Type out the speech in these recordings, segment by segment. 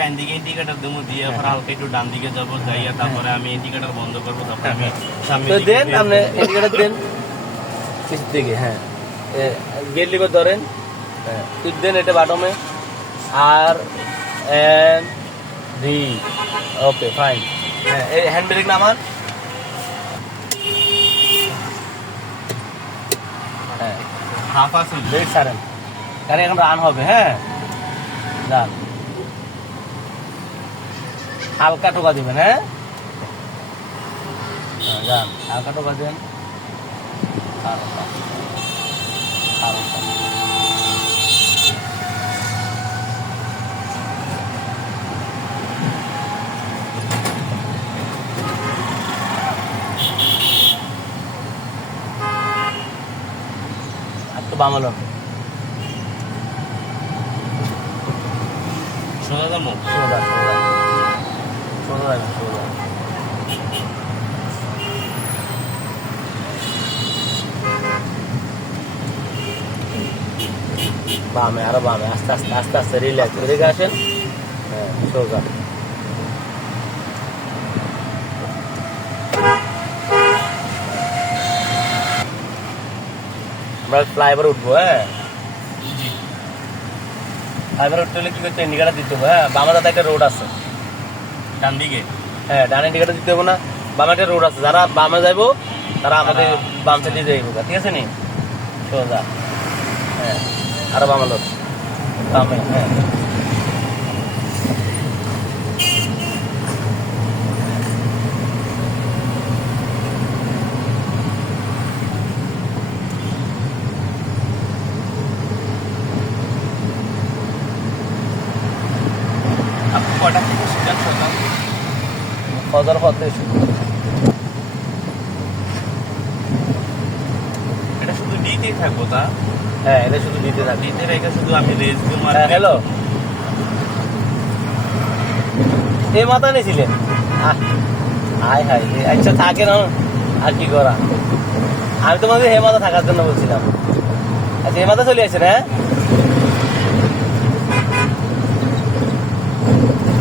ডান দিকে ইন্ডিকেটর দেবো দিয়ে পরে হালকা একটু ডান দিকে যাবো যাইয়া তারপরে আমি ইন্ডিকেটর বন্ধ করবো তারপরে আমি সামনে তো দেন আপনি ইন্ডিকেটর দেন পিছন দিকে হ্যাঁ গিয়ার লিভার ধরেন হ্যাঁ সুইচ দেন এটা বাটমে আর এন ডি ওকে ফাইন হ্যাঁ এই হ্যান্ড ব্রেক নামান হ্যাঁ হাফ আছে ব্রেক ছাড়েন গাড়ি এখন রান হবে হ্যাঁ যান হালকা টোকা দিবেন হ্যাঁ যান হালকা টোকা দেন হালকা হালকা একটু বামালো সোজা যাবো সোজা সোজা সোজা যাবেন সোজা বামে আরো বামে আস্তে আস্তে আস্তে আস্তে রিল্যাক্স এদিকে আসেন হ্যাঁ সোজা আমরা ফ্লাইওভার উঠবো হ্যাঁ ফ্লাইওভার উঠতে হলে কি করতে ইন্ডিকেটার দিতে হবে হ্যাঁ বামে দাদা একটা রোড আছে ডান দিকে হ্যাঁ ডান ইন্ডিকেটার দিতে হবে না বামে একটা রোড আছে যারা বামে যাইবো তারা আমাদের বাম সাইডে যাইবো ঠিক আছে নি সোজা হ্যাঁ আরো বামে লোক বামে হ্যাঁ আপনি কয়টা থেকে শিখেন সোজা ফজর পথে শুরু এটা শুধু ডিতেই থাকবো তা হ্যাঁ এটা শুধু দিতে থাকি ডিতে রেখে শুধু আমি রেস দিব আর হ্যাঁ হ্যালো এই মাথা নিয়েছিলেন হাই হাই আচ্ছা থাকে না আর কি করা আমি তোমাদের হে মাথা থাকার জন্য বলছিলাম আচ্ছা এই মাথা চলে আসেন হ্যাঁ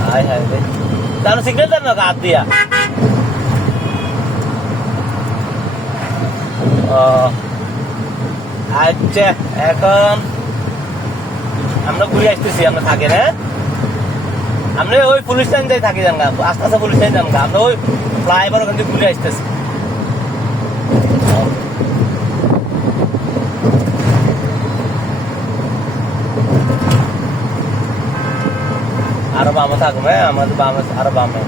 হাই হাই রে জানো সিগন্যাল দেন না হাত দিয়া ও আচ্ছা এখন আমরা ঘুরে আসতেছি আমরা থাকেন হ্যাঁ আমরা ওই পুলিশ লাইন যাই থাকি জানগা আস্তে আস্তে পুলিশ লাইন জানগা আমরা ওই ফ্লাইওভার ওখান থেকে ঘুরে আসতেছি আরো বামে থাকবে হ্যাঁ আমাদের বামে আরো বামে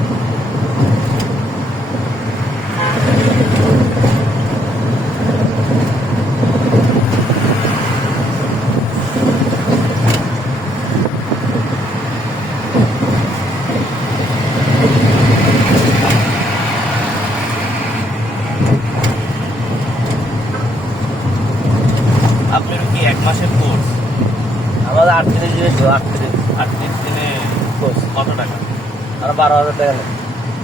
আপনার কি 1 মাসের কোর্স আমাদের 38 জিনিস 38 দিনে কোর্স কত টাকা আরো 12,000 টাকা নেই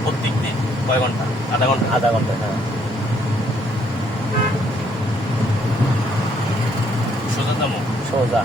প্রত্যেক দিন কয় ঘন্টা আধা ঘন্টা আধা ঘন্টা হ্যাঁ সোজা যাবো সোজা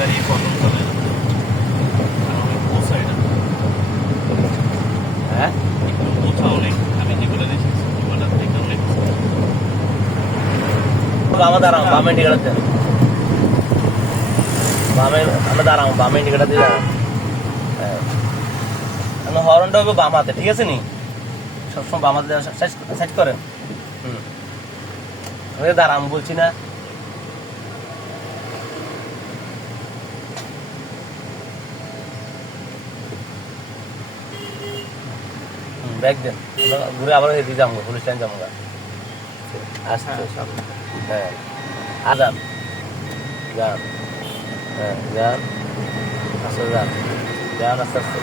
গাড়ি কখন চলে পৌঁছায় না হ্যাঁ পৌঁছা অনেক আমি যেগুলো দেখেছি ওগুলো থেকে অনেক বামে দাঁড়াও বামে ইন্ডিকেটার দেন বামে আমরা দাঁড়াও বামে ইন্ডিকেটার দিয়ে দাঁড়াও হ্যাঁ হরনটা হবে বাম হাতে ঠিক আছে নি সবসময় বাম হাতে সাইড করেন দাঁড়াম বলছি না ব্যাগ দেন ঘুরে আবার এদিকে যাবো পুলিশ লাইন যাবো আসতে হ্যাঁ আজান যান হ্যাঁ যান আস্তে যান যান আস্তে আস্তে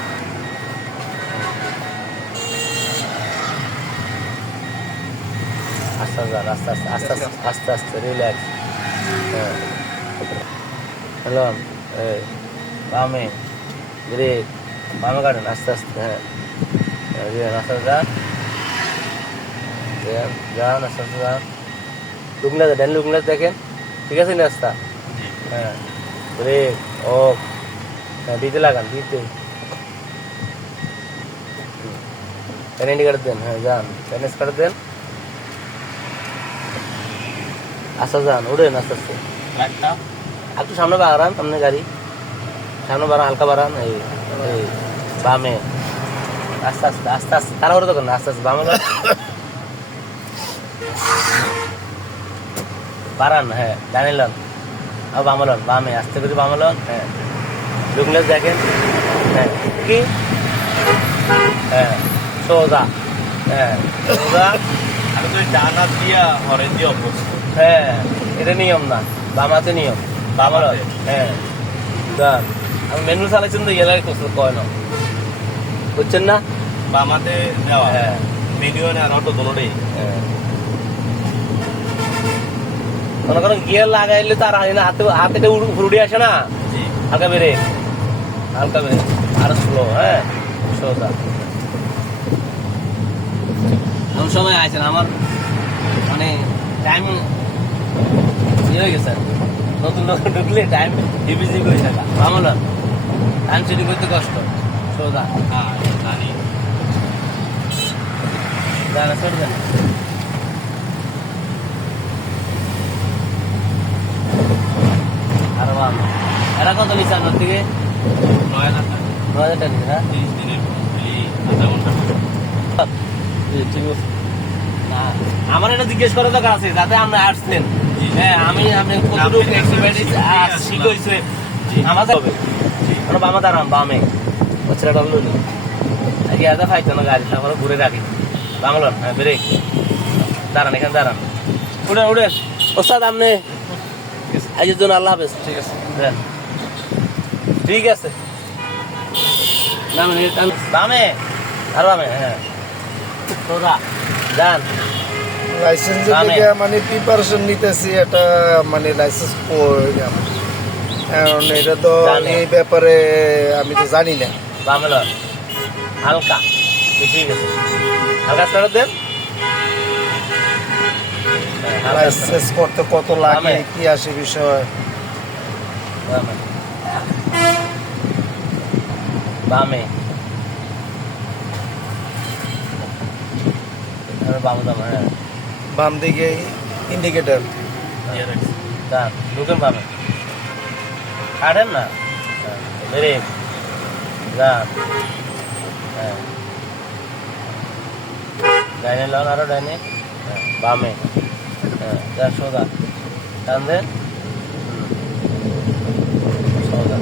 আস্তে যান আস্তে আস্তে আস্তে আস্তে আস্তে আস্তে রিল্যাক্স হ্যাঁ হ্যালো এই বামে ব্রেক বামে কাটেন আস্তে আস্তে হ্যাঁ আস্তে যান যান আস্তে আস্তে যান লুকলাস ড্যান লুকলাস দেখেন ঠিক আছে না রাস্তা হ্যাঁ ব্রেক অফ হ্যাঁ দিতে লাগান দিতে ইন্ডিকেটর দেন হ্যাঁ যান টেনিস কাট দেন আস্তে যান উঠেন আস্তে আস্তে একটা একটু সামনে বাড়ান সামনে গাড়ি সামনে বাড়ান হালকা বাড়ান এই এই বামে আস্তে আস্তে আস্তে আস্তে তাড়াহুড়ো তো করেন আস্তে আস্তে বামে বাড়ান হ্যাঁ ডানে লন আর বামে লন বামে আস্তে করে বামে লন হ্যাঁ লুকলেস দেখেন হ্যাঁ কি হ্যাঁ সোজা হ্যাঁ সোজা আর তুই ডান হাত দিয়া হরেন দিয়ে অভ্যস্ত হ্যাঁ এটা নিয়ম না বামাতে নিয়ম বামার হ্যাঁ যান আমি মেনু চালাইছেন তো ইয়েলার কোথাও কয় না বুঝছেন না বামাতে দেওয়া হ্যাঁ ভিডিও আর অটো দুটোই হ্যাঁ মনে করেন গিয়ার লাগাইলে তার হাতে হাতে উড়ে আসে না জি হালকা ব্রেক আর স্লো হ্যাঁ সোজা এমন সময় আছেন আমার মানে টাইম ইয়ে হয়ে গেছে নতুন নতুন ঢুকলে টাইম ডিবিজি করে থাকা ভালো টাইম চুরি করতে কষ্ট সোজা হ্যাঁ জানি জানা ছেড়ে দেন আর বাম এরা কত নিচ্ছে আপনার থেকে 9,000 টাকা 9,000 টাকা নিচ্ছে না 30 দিনের এই আধা ঘন্টা ঠিক আছে না আমার এটা জিজ্ঞেস করার দরকার আছে যাতে আপনি আসছেন হ্যাঁ আমি আপনি কতটুকু এক্সপিরিয়েন্স শিখেছে আমাদের হবে আমরা বামা দাঁড়ান বামে ও ছেলেটা বললো আগে এত ফাইতো না গাড়ি তারপরে ঘুরে রাখি বাংলার হ্যাঁ ব্রেক দাঁড়ান এখানে দাঁড়ান উঠে উঠে ওস্তাদ আপনি আজকের জন্য আল্লাহ হাফেজ ঠিক আছে দেন ঠিক আছে বামে আর বামে হ্যাঁ সোজা যান লাইসেন্সের আমি- দিকে মানে প্রিপারেশন নিতেছি এটা মানে লাইসেন্স প্রয়োজন কারণ এটা তো জানি। এই ব্যাপারে আমি তো জানি না বামে লন হালকা বেশি গেছে হালকা স্টার্ট দেন হ্যাঁ, হালকা start। লাইসেন্স করতে কত লাগে আমি- কি আসে বিষয় বামে বামে বামে দামে হ্যাঁ বাম দিকে ইন্ডিকেটর দিয়ে রাখছি দাম ঢুকেন বামে কাটেন না ব্রেক দাম হ্যাঁ ডাইনে লন আরো ডাইনে হ্যাঁ বামে হ্যাঁ যা সোজা টান দেন সোজা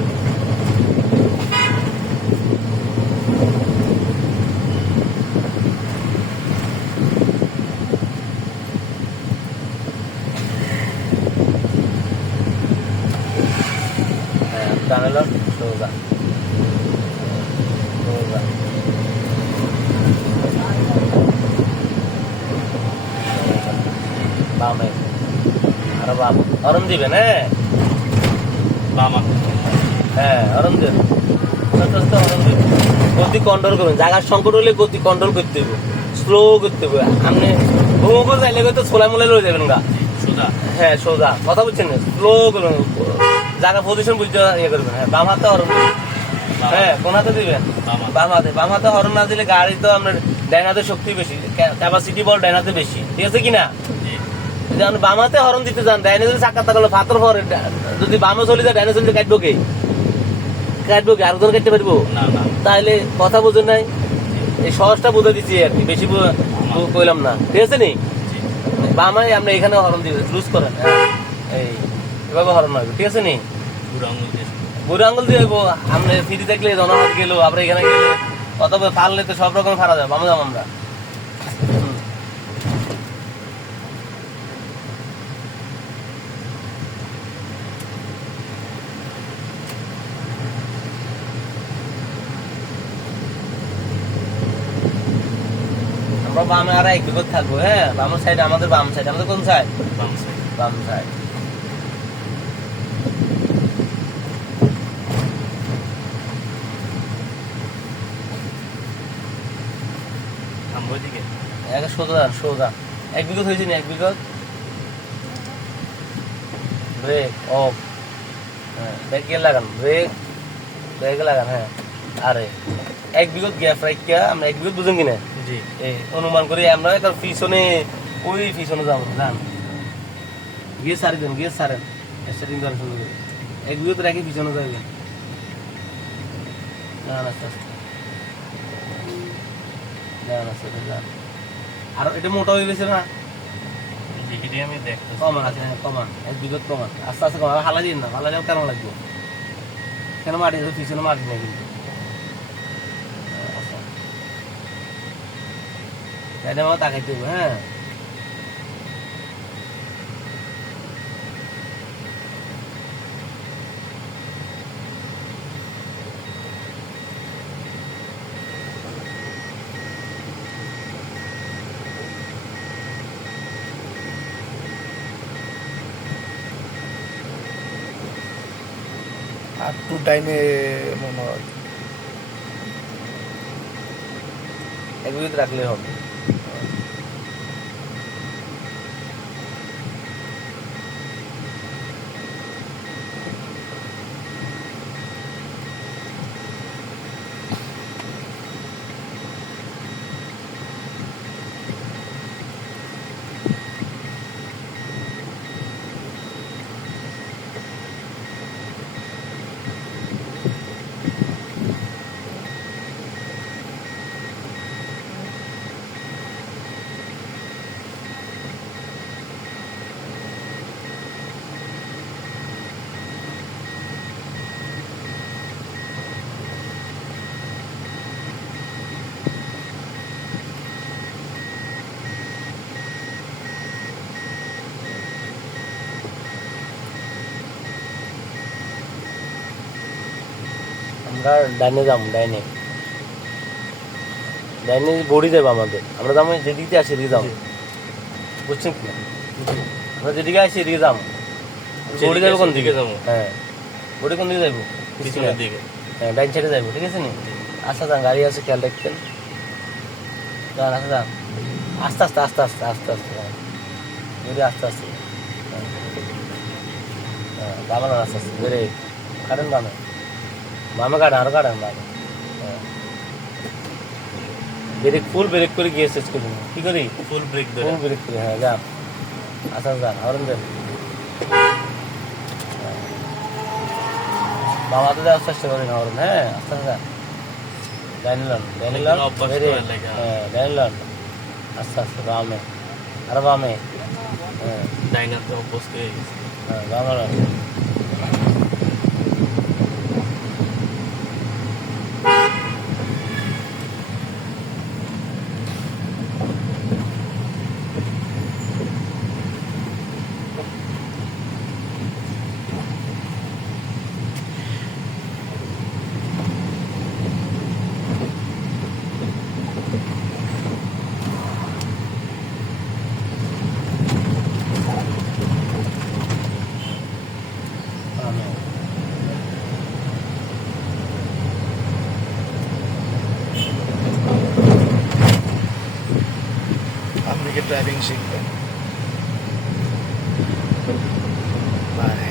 হ্যাঁ ডানে লন সোজা সোজা বামে আরো বাম অরম দিবেন হ্যাঁ বাম হাত হ্যাঁ অরম দেবেন আস্তে আস্তে অরম দেবেন গতি কন্ট্রোল করবেন জায়গার সংকট হলে গতি কন্ট্রোল করতে হবে স্লো করতে হবে আপনি ভূমিকর যাইলে তো ছোলা মোলা লয়ে যাবেন গা সোজা হ্যাঁ সোজা কথা বুঝছেন স্লো করবেন জায়গা পজিশন বুঝতে ইয়ে করবেন হ্যাঁ বাম হাতে হরন দিবেন হ্যাঁ কোন হাতে দিবেন বাম হাতে হরন না দিলে গাড়ি তো আপনার ডাইন হাতে শক্তি বেশি ক্যাপাসিটি বল ডাইন হাতে বেশি ঠিক আছে কিনা জি যদি আপনি বাম হাতে হরন দিতে যান ডাইনে যদি চাকা তাকালো ফাতর পরে যদি বামে চলে যায় ডাইনে চলে কাটবো কে আরেকজন কাটতে পারবো না না তাহলে কথা বুঝে নাই এই সহজটা বুঝে দিচ্ছি আর কি বেশি কইলাম না ঠিক আছে নি জি বামায় আপনি এখানে হরন দিবে লুজ করেন হ্যাঁ এই এভাবে হরন হবে ঠিক আছে নি বুড়ো আঙুল দিয়ে বুড়ো আঙ্গুল দিয়ে হইব আপনি ফিরি থাকলে জনহাত গেলো আমরা এখানে গেলে অথবা ফাললে তো সব রকম ফারা যায় বামে যাবো আমরা হুম। আমরা বামে আর এক থাকবো হ্যাঁ বামের সাইড আমাদের বাম সাইড আমাদের কোন সাইড বাম সাইড বাম সাইড সোজা যান সোজা। 1 বিঘত হয়েছে না 1 বিঘত। ব্রেক অফ, হ্যাঁ ব্রেকে লাগান, ব্রেকে লাগান, হ্যাঁ। আরে 1 বিঘত গ্যাপ রাখিয়া আমরা 1 বিঘত বুঝুন কিনা জি এই অনুমান করি আমরা তার পিছনে ওই পিছনে যাবো যান গিয়ে সারেন স্টার্টিং করার শুরু করি 1 বিঘত রাখি পিছনে যাবেন যান আস্তে আস্তে যান আস্তে আস্তে যান। আর এটা মোটা হয়ে গেছে না, জি এটি আমি দেখতেছি। কমান আছে, হ্যাঁ কমান 1 বিঘত কমান আস্তে আস্তে কমান, হালা দিন না, হালা যাও কেন লাগবে কেন মাটি পিছনে মাটি না কিন্তু এটা আমার তাকাইতে হবে, হ্যাঁ। আর টু টাইমে মনে হয় 1 বিঘত রাখলে হবে। আমরা ডাইনে যাবো, ডাইনে বড়ি যাবো আমাদের, আমরা যাবো যেদিকে আসি এদিকে যাবো, বুঝছেন কি না? আমরা যেদিকে আসি এদিকে যাবো, বড়ি যাবো কোন দিকে যাবো? হ্যাঁ বড়ি কোন দিকে যাবো? পিছনের দিকে। হ্যাঁ ডাইন সাইডে যাবো, ঠিক আছে নি? আচ্ছা যান, গাড়ি আছে খেয়াল রাখতেন, যান আচ্ছা যান আস্তে আস্তে আস্তে আস্তে আস্তে আস্তে যান, যদি আস্তে আস্তে হ্যাঁ বামানো আস্তে আস্তে বেড়ে কাটেন বামে, বামে কাটেন আরো কাটেন বামে, হ্যাঁ ব্রেক করে গিয়ে শেষ করি, কি করি ফুল ব্রেক ধরে। ফুল ব্রেক করি, হ্যাঁ যান আচ্ছা যান আরন দেন, বামাতে যাওয়ার চেষ্টা করি না আরন, হ্যাঁ আস্তে আস্তে যান, ডাইনিলাম অভ্যাস বেড়ে, করার লাগে। হ্যাঁ ডাইনিলাম আস্তে আস্তে বামে আরো বামে, হ্যাঁ ডাইনার তো অভ্যস্ত হয়ে গেছে। হ্যাঁ বামে আপনি কি ড্রাইভিং শিখবেন?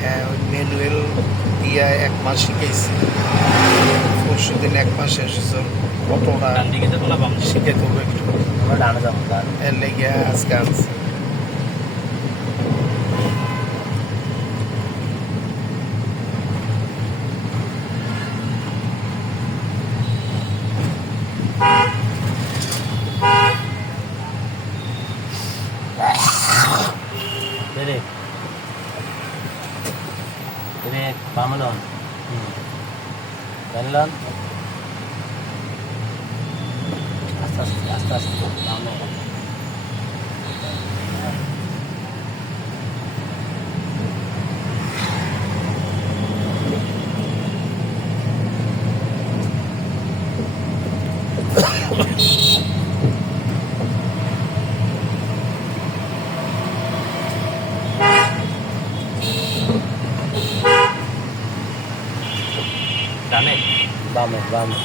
হ্যাঁ ওই ম্যানুয়াল দিয়া 1 মাস শিখেছি, পরশু দিন 1 মাস এসেছে, অটোটা ডান দিকে যাবো না বাম দিকে? শিখে দেবো একটু, আমরা ডানে যাবো, ডান এর লেগে আজকে আনছি। বেড়ে বামে লন, জানলাম আস্তে আস্তে আস্তে আস্তে বামে, ডানে বামে বামে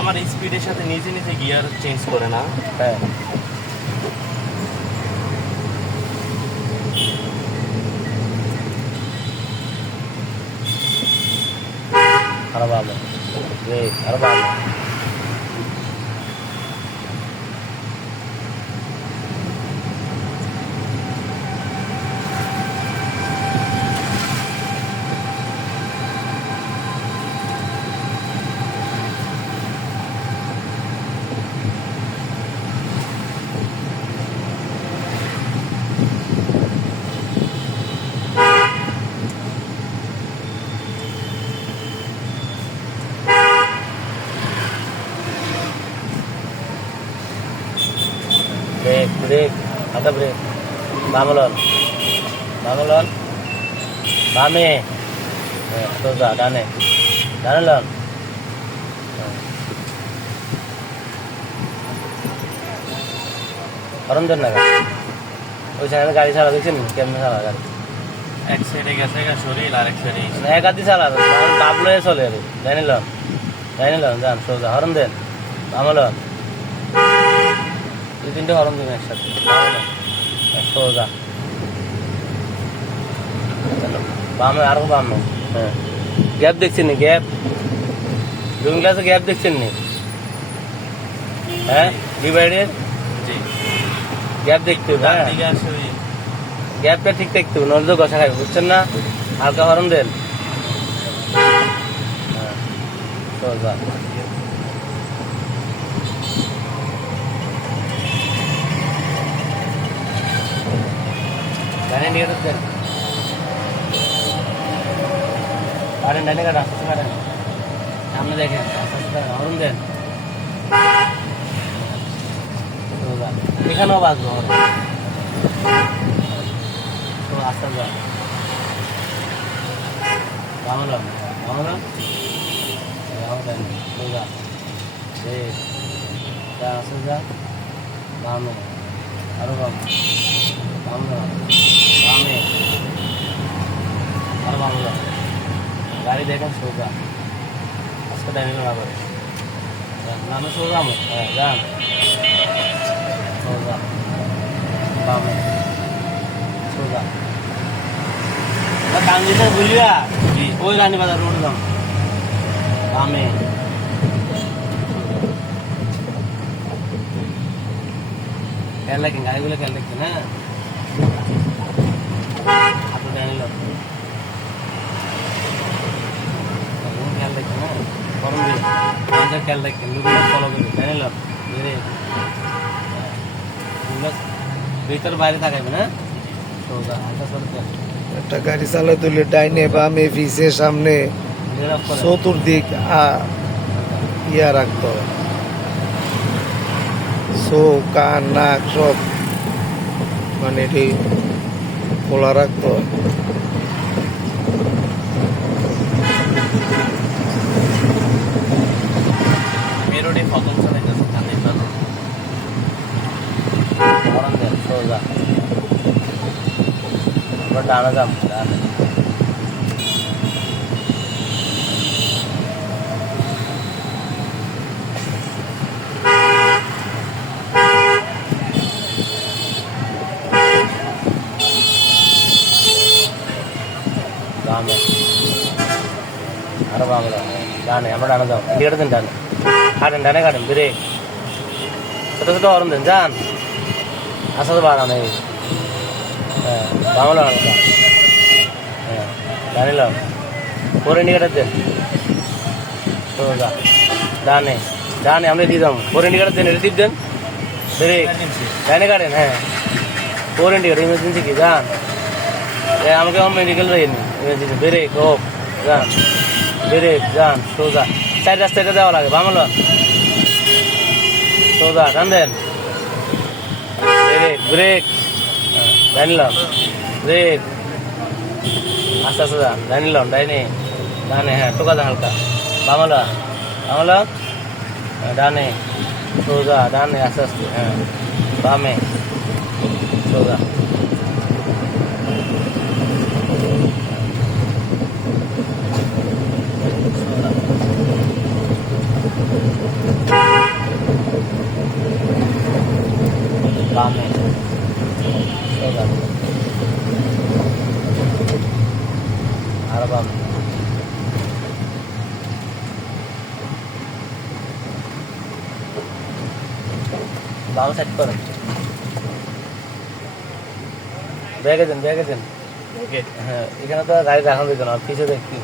আমার স্পিডের সাথে নিজে নিজে গিয়ার চেঞ্জ করে না। হ্যাঁ আরো বামে, ব্রেক আরো বামে। ব্রেক ব্রেক হাতে ব্রেক, বামলন বামলন বামে, সোজা ডানে ডানে লন। হরন দেন না গাড়ি, ওই সাইডে গাড়ি চালা দেখছেন কেমনে চালা গাড়ি, এক সাইডে গেছে গা শরীর আর এক সাইডে এক হাতি চালা ডাব লয়ে চলে রে, জানি লন যান সোজা হরন দেন বামলন, দুই তিনটে হরন দেবেন একসাথে, বামলন সোজা বামে আরো বামে। হ্যাঁ গ্যাপ দেখছেন নি, গ্যাপ ডুইং গ্লাসে গ্যাপ দেখছেন নি? হ্যাঁ ডিভাইডের জি গ্যাপ দেখতে হবে, ডান হ্যাঁ দিকে আসে ওই গ্যাপটা ঠিক দেখতে হবে, নজর গসা খাবে, বুঝছেন না? হালকা হরন দেন, হ্যাঁ সোজা ডানে নিয়ে দেন, কারেন ডানে কাটা আস্তে কারেন, সামনে দেখেন আস্তে আস্তে কারেন, হরন দেন সোজা, এখানেও বাজবো হরন, তো আস্তে আস্তে বামলন বামলন দেন সোজা, যা আস্তে যা বামে আরো বামে বামলন বামে আরো বামলন, গাড়ি দেখেন সোজা আজকে ডাইনিং না করে নামে সোজা মো, হ্যাঁ যান সোজা বামে সোজা কাঙ্গিতে বুঝিয়া ওই রানী বাজার রোড যাম বামে, খেয়াল রাখেন গাড়িগুলো খেয়াল রাখবেন, হ্যাঁ হাতে ডাইনিং খেয়াল রাখবেন, হ্যাঁ গরম দিন আমাদের খেয়াল রাখবেন, লুকুলো ফলো করবেন, জানিল ভিতর বাইরে থাকাবেন, হ্যাঁ সোজা হালকা সরকার একটা গাড়ি চালাতে হলে ডাইনে বামে পিছে সামনে চতুর্দিক ইয়া রাখতে হবে, চোখ কান নাক সব মানে এটি খোলা রাখতে হবে। মেরোডে প্রথম চালাইতেছে কান্দির জন্য হরন দেন সোজা, আমরা ডানা যাম ডানে বামে আরো বামে ডানে আমরা ডানা যাও, এদিকে দেন ডানে কাটেন, ডানে কাটেন ব্রেক ছোটো ছোটো হরন দেন, যান আস্তে আস্তে বাড়ান, এই হ্যাঁ বামলা হালকা, হ্যাঁ জানিলাম পরে ইন্ডিকেটার দেন সোজা ডানে ডানে আমরা দিয়ে দাম, ফোর ইন্ডিকেটার দেন, এটা টিপ দেন ব্রেক ডানে কাটেন, হ্যাঁ ফোর ইন্ডিকেটার ইমার্জেন্সি কি যান, আমাকে আমার মেডিকেল যাইনি ইমার্জেন্সি, ব্রেক অফ যান ব্রেক যান সোজা, সাইড রাস্তাটা দেওয়া লাগে বামলা সোজা টান দেন ব্রেক ব্রেক জানিলাম ব্রেক আস্তে আস্তে যান, জানিলাম ডাইনে ডানে, হ্যাঁ টোকা দেন হালকা বামলা বামলা ডানে সোজা ডানে আস্তে আস্তে, হ্যাঁ বামে সোজা সোজা আর বাম বাম সাইড করেন ব্যাগে দেন ওকে হ্যাঁ এখানে তো গাড়ি রাখা যেত না পিছিয়ে দেখি